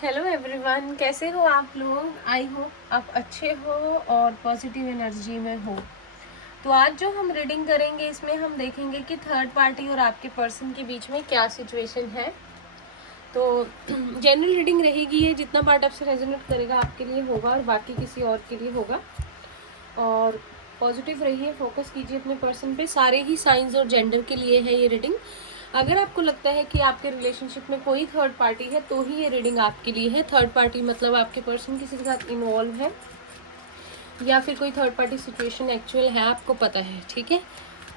Hello everyone, कैसे हो आप लोग। आई होप आप अच्छे हो और पॉजिटिव एनर्जी में हो। तो आज जो हम रीडिंग करेंगे इसमें हम देखेंगे कि थर्ड पार्टी और आपके पर्सन के बीच में क्या सिचुएशन है। तो जनरल रीडिंग रहेगी, ये जितना पार्ट आपसे रेजोनेट करेगा आपके लिए होगा और बाकी किसी और के लिए होगा। और पॉजिटिव रहिए, फोकस कीजिए अपने पर्सन पे। सारे ही साइंस और जेंडर के लिए है ये रीडिंग। अगर आपको लगता है कि आपके रिलेशनशिप में कोई थर्ड पार्टी है तो ही ये रीडिंग आपके लिए है। थर्ड पार्टी मतलब आपके पर्सन किसी के साथ इन्वॉल्व है या फिर कोई थर्ड पार्टी सिचुएशन एक्चुअल है, आपको पता है, ठीक है।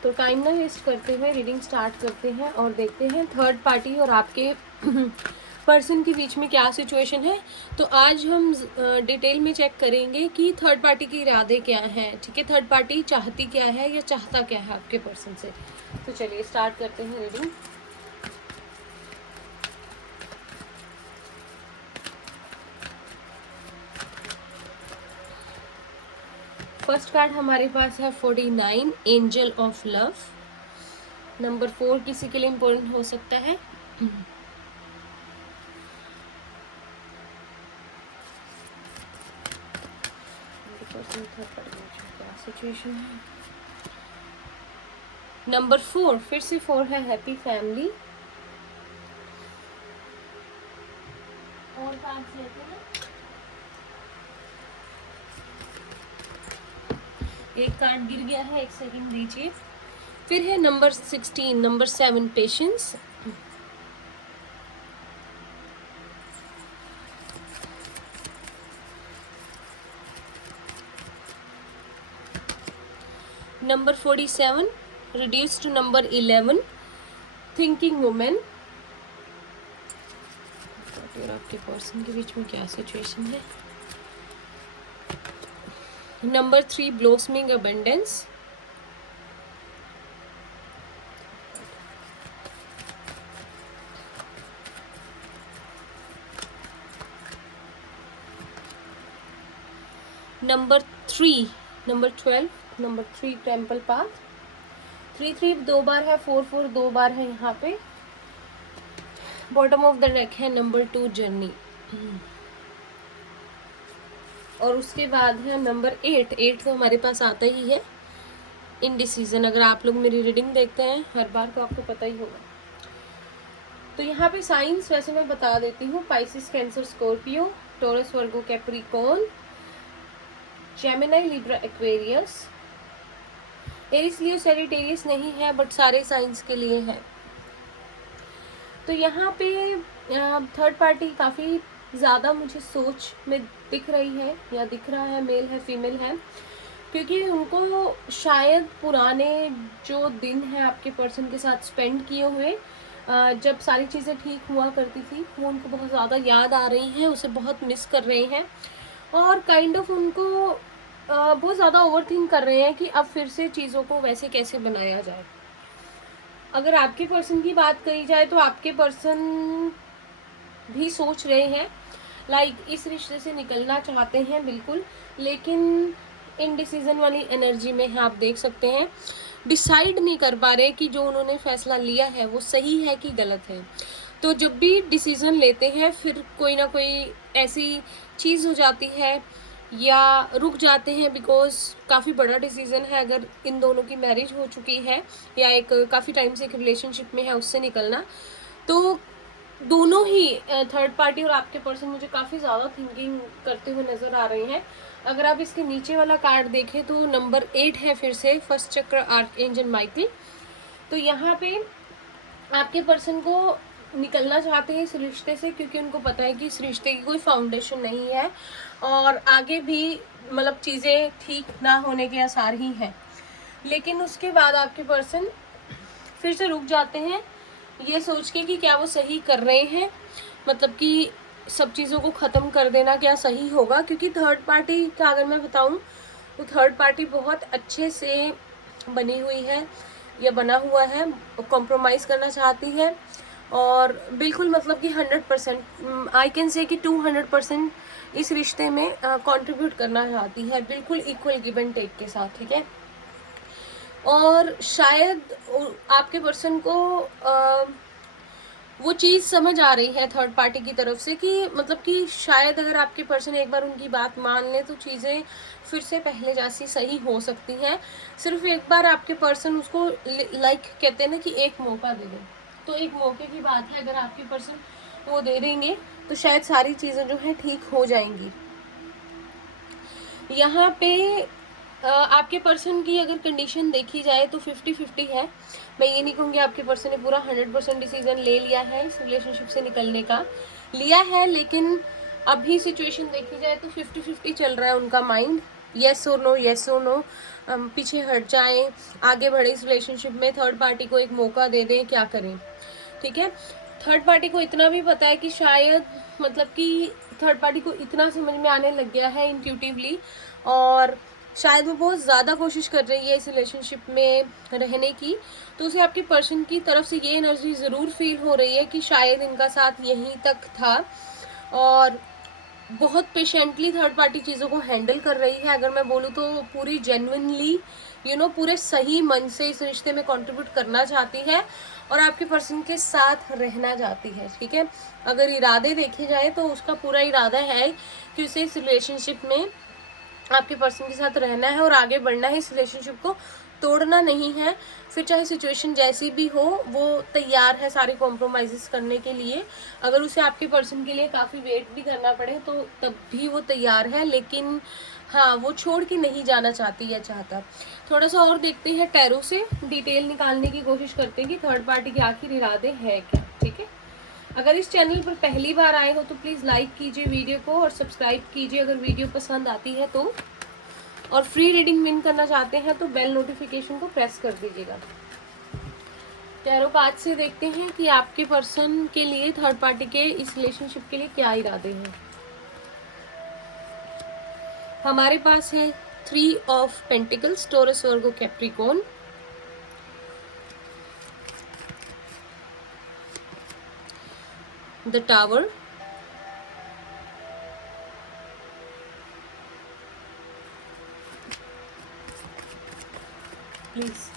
तो टाइम ना वेस्ट करते हुए रीडिंग स्टार्ट करते हैं और देखते हैं थर्ड पार्टी और आपके पर्सन के बीच में क्या सिचुएशन है। तो आज हम डिटेल में चेक करेंगे कि थर्ड पार्टी के इरादे क्या हैं, ठीक है। थर्ड पार्टी चाहती क्या है या चाहता क्या है आपके पर्सन से। तो चलिए स्टार्ट करते हैं रीडिंग। फर्स्ट कार्ड हमारे पास है 49, एंजल ऑफ लव। नंबर 4 किसी के लिए इम्पोर्टेंट हो सकता है। सिचुएशन है। नंबर 4 फिर से 4 है, हैप्पी फैमिली। और कार्ड्स लेते हैं। एक कार्ड गिर गया है, एक सेकंड दीजिए। फिर है number 16, number 7 patience. Number 47 reduce to number 11, thinking women. और आपके पर्सन के बीच में क्या सिचुएशन है। Number 3 blossoming abundance. Number 3 number 12 number 3 temple path. 3 दो बार है, 4 दो बार है यहाँ पे। बॉटम ऑफ द डेक है नंबर 2 जर्नी। और उसके बाद है नंबर 8 तो हमारे पास आता ही है, इनडिसीजन। अगर आप लोग मेरी रीडिंग देखते हैं हर बार तो आपको पता ही होगा। तो यहाँ पे साइंस वैसे मैं बता देती हूँ, Pisces, Cancer, Scorpio, Taurus, Virgo, Capricorn, Gemini, Libra, Aquarius. Aries, Leo, Sagittarius नहीं है बट सारे साइंस के लिए है। तो यहाँ पे थर्ड पार्टी काफ़ी ज़्यादा मुझे सोच में दिख रही है या दिख रहा है, मेल है फीमेल है, क्योंकि उनको शायद पुराने जो दिन हैं आपके पर्सन के साथ स्पेंड किए हुए, जब सारी चीज़ें ठीक हुआ करती थी, वो उनको बहुत ज़्यादा याद आ रही हैं, उसे बहुत मिस कर रहे हैं और काइंड ऑफ उनको बहुत ज़्यादा ओवर थिंक कर रहे हैं कि अब फिर से चीज़ों को वैसे कैसे बनाया जाए। अगर आपके पर्सन की बात करी जाए तो आपके पर्सन भी सोच रहे हैं, लाइक इस रिश्ते से निकलना चाहते हैं बिल्कुल, लेकिन इनडिसीजन वाली एनर्जी में है। आप देख सकते हैं डिसाइड नहीं कर पा रहे कि जो उन्होंने फैसला लिया है वो सही है कि गलत है। तो जब भी डिसीजन लेते हैं फिर कोई ना कोई ऐसी चीज़ हो जाती है या रुक जाते हैं, बिकॉज काफ़ी बड़ा डिसीज़न है। अगर इन दोनों की मैरिज हो चुकी है या एक काफ़ी टाइम से एक रिलेशनशिप में है, उससे निकलना, तो दोनों ही थर्ड पार्टी और आपके पर्सन मुझे काफ़ी ज़्यादा थिंकिंग करते हुए नज़र आ रहे हैं। अगर आप इसके नीचे वाला कार्ड देखें तो नंबर 8 है, फिर से फर्स्ट चक्र, आर्कएंजल माइकल। तो यहाँ पे आपके पर्सन को निकलना चाहते हैं इस रिश्ते से, क्योंकि उनको पता है कि इस रिश्ते की कोई फाउंडेशन नहीं है और आगे भी मतलब चीज़ें ठीक ना होने के आसार ही हैं। लेकिन उसके बाद आपके पर्सन फिर से रुक जाते हैं ये सोच के कि क्या वो सही कर रहे हैं, मतलब कि सब चीज़ों को ख़त्म कर देना क्या सही होगा। क्योंकि थर्ड पार्टी का अगर मैं बताऊं तो थर्ड पार्टी बहुत अच्छे से बनी हुई है या बना हुआ है, कॉम्प्रोमाइज़ करना चाहती है और बिल्कुल मतलब कि 100%, आई कैन से कि 200% इस रिश्ते में कंट्रीब्यूट करना चाहती है, बिल्कुल इक्वल गिव एंड टेक के साथ, ठीक है। और शायद आपके पर्सन को वो चीज़ समझ आ रही है थर्ड पार्टी की तरफ से कि मतलब कि शायद अगर आपके पर्सन एक बार उनकी बात मान ले तो चीज़ें फिर से पहले जैसी सही हो सकती हैं। सिर्फ एक बार आपके पर्सन उसको लाइक कहते हैं ना कि एक मौका दे दें, तो एक मौके की बात है, अगर आपके पर्सन वो दे देंगे तो शायद सारी चीज़ें जो है ठीक हो जाएंगी। यहाँ पे आपके पर्सन की अगर कंडीशन देखी जाए तो 50-50 है। मैं ये नहीं कहूँगी आपके पर्सन ने पूरा 100% डिसीजन ले लिया है इस रिलेशनशिप से निकलने का, लिया है, लेकिन अभी सिचुएशन देखी जाए तो 50-50 चल रहा है उनका माइंड। येस और नो, येस और नो, पीछे हट जाएं, आगे बढ़े इस रिलेशनशिप में, थर्ड पार्टी को एक मौका दे दें, क्या करें। ठीक है, थर्ड पार्टी को इतना भी पता है कि शायद मतलब कि थर्ड पार्टी को इतना समझ में आने लग गया है इंट्यूटिवली, और शायद वो बहुत ज़्यादा कोशिश कर रही है इस रिलेशनशिप में रहने की, तो उसे आपके पर्सन की तरफ से ये एनर्जी ज़रूर फील हो रही है कि शायद इनका साथ यहीं तक था, और बहुत पेशेंटली थर्ड पार्टी चीज़ों को हैंडल कर रही है। अगर मैं बोलूँ तो पूरी जेन्युइनली पूरे सही मन से इस रिश्ते में कंट्रीब्यूट करना चाहती है और आपके पर्सन के साथ रहना चाहती है। ठीक है, अगर इरादे देखे जाए तो उसका पूरा इरादा है कि उसे इस रिलेशनशिप में आपके पर्सन के साथ रहना है और आगे बढ़ना है, इस रिलेशनशिप को तोड़ना नहीं है। फिर चाहे सिचुएशन जैसी भी हो वो तैयार है सारे कॉम्प्रोमाइज़ करने के लिए। अगर उसे आपके पर्सन के लिए काफ़ी वेट भी करना पड़े तो तब भी वो तैयार है, लेकिन हाँ, वो छोड़ के नहीं जाना चाहती या चाहता। थोड़ा सा और देखते हैं, टैरो से डिटेल निकालने की कोशिश करते हैं कि थर्ड पार्टी के आखिर इरादे हैं क्या। ठीक है, अगर इस चैनल पर पहली बार आए हो तो प्लीज़ लाइक कीजिए वीडियो को और सब्सक्राइब कीजिए अगर वीडियो पसंद आती है तो, और फ्री रीडिंग विन करना चाहते हैं तो बेल नोटिफिकेशन को प्रेस कर दीजिएगा। टैरो कार्ड से देखते हैं कि आपके पर्सन के लिए थर्ड पार्टी के इस रिलेशनशिप के लिए क्या इरादे हैं। हमारे पास है 3 of pentacles, Taurus, Virgo, Capricorn. The tower, please,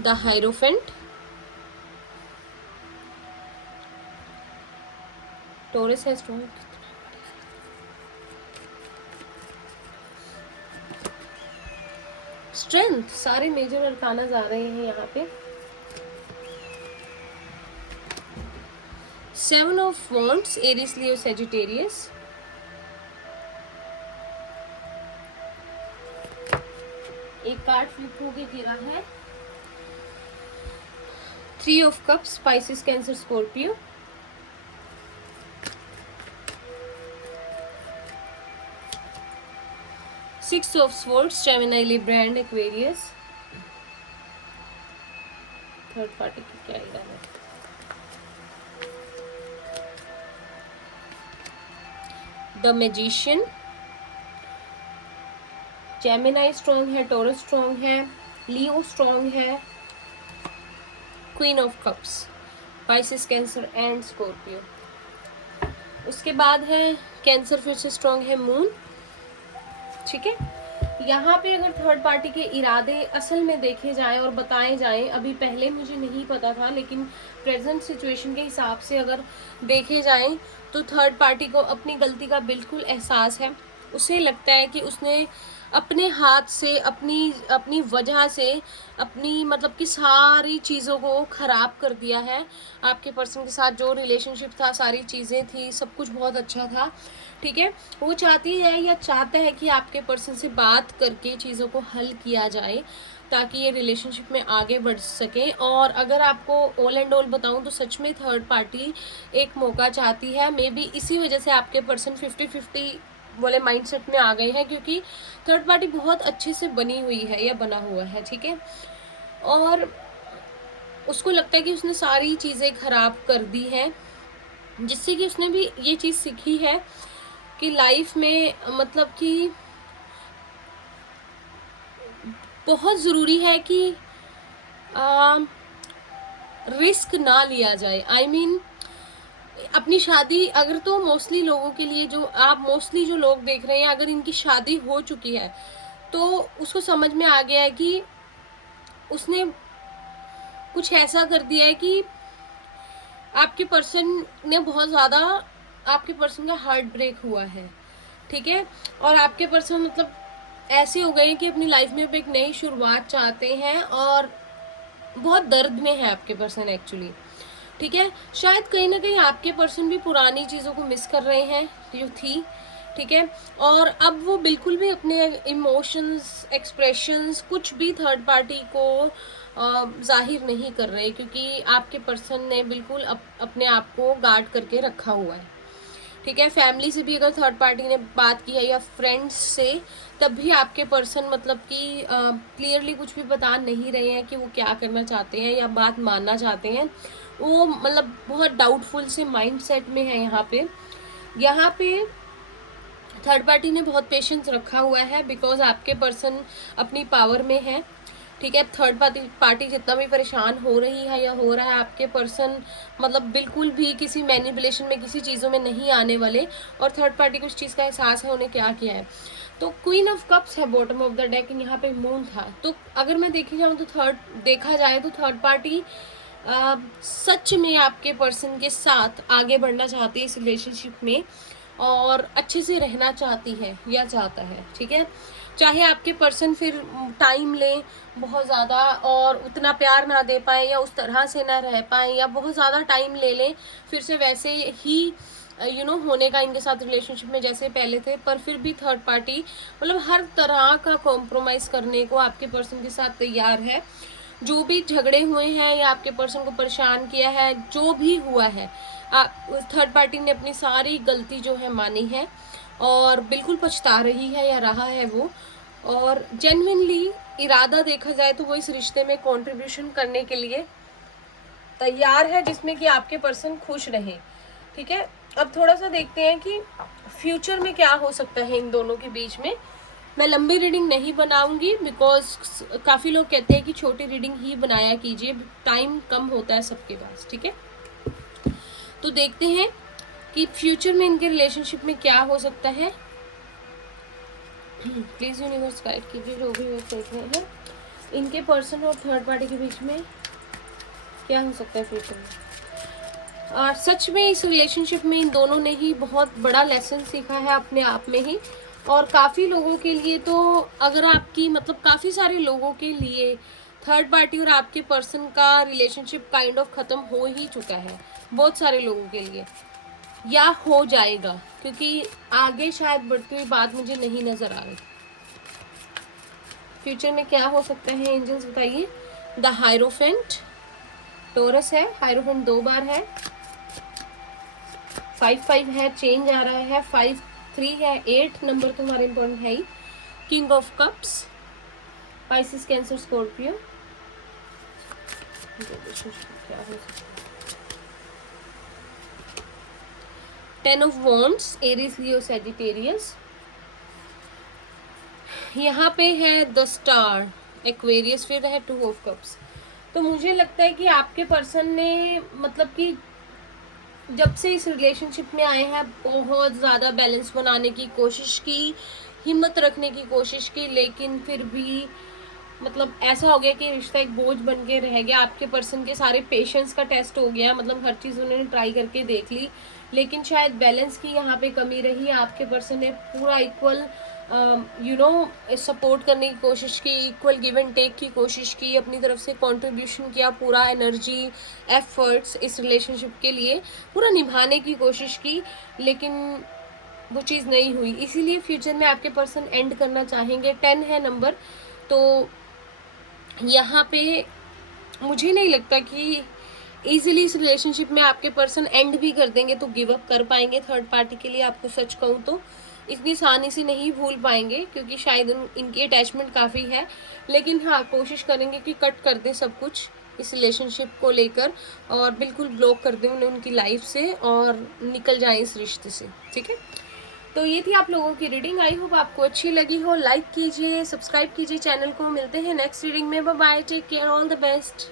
the hierophant, Taurus है स्ट्रॉन्ग, स्ट्रेंथ, सारे मेजर अरकानाज आ रहे हैं यहाँ पे। 7 of wands, Aries, Leo, Sagittarius. एक कार्ड फ्लिप होके गिरा है, 3 of cups, Pisces, Cancer, Scorpio. Six of Swords, Gemini, Libra and Aquarius. Third party की क्या इरादा है? द मैजिशियन, जेमिनाई स्ट्रॉन्ग है, टॉरस स्ट्रॉन्ग है, लियो स्ट्रॉन्ग है, queen of cups, Pisces, cancer and Scorpio. उसके बाद है कैंसर, फिर से स्ट्रॉन्ग है, मून। ठीक है, यहाँ पे अगर थर्ड पार्टी के इरादे असल में देखे जाएं और बताए जाएं, अभी पहले मुझे नहीं पता था लेकिन प्रेजेंट सिचुएशन के हिसाब से अगर देखे जाएं तो थर्ड पार्टी को अपनी गलती का बिल्कुल एहसास है। उसे लगता है कि उसने अपने हाथ से, अपनी वजह से, अपनी मतलब कि सारी चीज़ों को ख़राब कर दिया है। आपके पर्सन के साथ जो रिलेशनशिप था, सारी चीज़ें थी, सब कुछ बहुत अच्छा था। ठीक है, वो चाहती है या चाहता है कि आपके पर्सन से बात करके चीज़ों को हल किया जाए ताकि ये रिलेशनशिप में आगे बढ़ सके। और अगर आपको ऑल एंड ऑल बताऊं तो सच में थर्ड पार्टी एक मौका चाहती है। मे बी इसी वजह से आपके पर्सन 50-50 वाले माइंडसेट में आ गए हैं, क्योंकि थर्ड पार्टी बहुत अच्छे से बनी हुई है या बना हुआ है। ठीक है, और उसको लगता है कि उसने सारी चीज़ें खराब कर दी हैं, जिससे कि उसने भी ये चीज़ सीखी है कि लाइफ में मतलब कि बहुत ज़रूरी है कि रिस्क ना लिया जाए। I mean, अपनी शादी, अगर तो मोस्टली लोगों के लिए, जो आप मोस्टली जो लोग देख रहे हैं, अगर इनकी शादी हो चुकी है तो उसको समझ में आ गया है कि उसने कुछ ऐसा कर दिया है कि आपके पर्सन ने बहुत ज़्यादा, आपके पर्सन का हार्ट ब्रेक हुआ है, ठीक है। और आपके पर्सन मतलब ऐसे हो गए कि अपनी लाइफ में अब एक नई शुरुआत चाहते हैं और बहुत दर्द में है आपके पर्सन एक्चुअली, ठीक है। शायद कहीं ना कहीं आपके पर्सन भी पुरानी चीज़ों को मिस कर रहे हैं जो थी, ठीक है। और अब वो बिल्कुल भी अपने इमोशंस, एक्सप्रेशंस, कुछ भी थर्ड पार्टी को जाहिर नहीं कर रहे, क्योंकि आपके पर्सन ने बिल्कुल अपने आप को गार्ड करके रखा हुआ है, ठीक है। फैमिली से भी अगर थर्ड पार्टी ने बात की है या फ्रेंड्स से, तब भी आपके पर्सन मतलब कि क्लियरली कुछ भी बता नहीं रहे हैं कि वो क्या करना चाहते हैं या बात मानना चाहते हैं। वो मतलब बहुत डाउटफुल से माइंडसेट में है। यहाँ पे थर्ड पार्टी ने बहुत पेशेंस रखा हुआ है, बिकॉज आपके पर्सन अपनी पावर में है, ठीक है। थर्ड पार्टी जितना भी परेशान हो रही है या हो रहा है, आपके पर्सन मतलब बिल्कुल भी किसी मैनिपुलेशन में, किसी चीज़ों में नहीं आने वाले। और थर्ड पार्टी को इस चीज़ का एहसास है, उन्हें क्या किया है। तो क्वीन ऑफ कप्स है बॉटम ऑफ द डेक, यहाँ पे मून था। तो अगर मैं देखा जाए तो थर्ड पार्टी सच में आपके पर्सन के साथ आगे बढ़ना चाहती है इस रिलेशनशिप में, और अच्छे से रहना चाहती है या चाहता है, ठीक है। चाहे आपके पर्सन फिर टाइम ले बहुत ज़्यादा और उतना प्यार ना दे पाए या उस तरह से ना रह पाए या बहुत ज़्यादा टाइम ले लें फिर से वैसे ही होने का इनके साथ रिलेशनशिप में जैसे पहले थे, पर फिर भी थर्ड पार्टी मतलब हर तरह का कॉम्प्रोमाइज़ करने को आपके पर्सन के साथ तैयार है। जो भी झगड़े हुए हैं या आपके पर्सन को परेशान किया है, जो भी हुआ है, थर्ड पार्टी ने अपनी सारी गलती जो है मानी है और बिल्कुल पछता रही है या रहा है वो। और जेन्युइनली इरादा देखा जाए तो वो इस रिश्ते में कंट्रीब्यूशन करने के लिए तैयार है, जिसमें कि आपके पर्सन खुश रहे, ठीक है। अब थोड़ा सा देखते हैं कि फ्यूचर में क्या हो सकता है इन दोनों के बीच में। मैं लंबी रीडिंग नहीं बनाऊंगी, बिकॉज काफ़ी लोग कहते हैं कि छोटी रीडिंग ही बनाया कीजिए, टाइम कम होता है सबके पास, ठीक है। तो देखते हैं कि फ्यूचर में इनके रिलेशनशिप में क्या हो सकता है। प्लीज़ यूनिवर्स गाइड कीजिए जो भी वो देख रहे हैं, इनके पर्सन और थर्ड पार्टी के बीच में क्या हो सकता है फ्यूचर में। और सच में इस रिलेशनशिप में इन दोनों ने ही बहुत बड़ा लेसन सीखा है अपने आप में ही। और काफ़ी लोगों के लिए तो अगर आपकी मतलब काफ़ी सारे लोगों के लिए थर्ड पार्टी और आपके पर्सन का रिलेशनशिप काइंड ऑफ ख़त्म हो ही चुका है, बहुत सारे लोगों के लिए, या हो जाएगा, क्योंकि आगे शायद बढ़ती हुई बात मुझे नहीं नज़र आ रही। फ्यूचर में क्या हो सकता है एंजल्स बताइए। द हायरोफेंट, टोरस है, हायरोफेंट 2 बार है, 5-5 है, चेंज आ रहा है, 5-3 है, 8 नंबर तो हमारे इम्पोर्टेंट है ही, king of cups, Pisces, Cancer, Scorpio. क्या हो सकता है। 10 of wands, Aries, Leo, Sagittarius. यहाँ पे है द स्टार, एक्वेरियस, फिर है 2 ऑफ कप्स। तो मुझे लगता है कि आपके पर्सन ने मतलब कि जब से इस रिलेशनशिप में आए हैं बहुत ज़्यादा बैलेंस बनाने की कोशिश की, हिम्मत रखने की कोशिश की, लेकिन फिर भी मतलब ऐसा हो गया कि रिश्ता एक बोझ बन के रह गया। आपके पर्सन के सारे पेशेंस का टेस्ट हो गया, मतलब हर चीज़ उन्होंने ट्राई करके देख ली, लेकिन शायद बैलेंस की यहाँ पे कमी रही। आपके पर्सन ने पूरा इक्वल सपोर्ट करने की कोशिश की, इक्वल गिव एंड टेक की कोशिश की, अपनी तरफ से कंट्रीब्यूशन किया, पूरा एनर्जी, एफर्ट्स इस रिलेशनशिप के लिए पूरा निभाने की कोशिश की, लेकिन वो चीज़ नहीं हुई। इसीलिए फ्यूचर में आपके पर्सन एंड करना चाहेंगे। 10 है नंबर, तो यहाँ पे मुझे नहीं लगता कि ईजिली इस रिलेशनशिप में आपके पर्सन एंड भी कर देंगे तो गिव अप कर पाएंगे थर्ड पार्टी के लिए। आपको सच कहूँ तो इतनी आसानी से नहीं भूल पाएंगे, क्योंकि शायद इनकी अटैचमेंट काफ़ी है, लेकिन हाँ कोशिश करेंगे कि कट कर दें सब कुछ इस रिलेशनशिप को लेकर और बिल्कुल ब्लॉक कर दें उन्हें उनकी लाइफ से और निकल जाएं इस रिश्ते से, ठीक है। तो ये थी आप लोगों की रीडिंग, आई होप आपको अच्छी लगी हो। लाइक कीजिए, सब्सक्राइब कीजिए चैनल को। मिलते हैं नेक्स्ट रीडिंग में, bye bye, take care, all the best.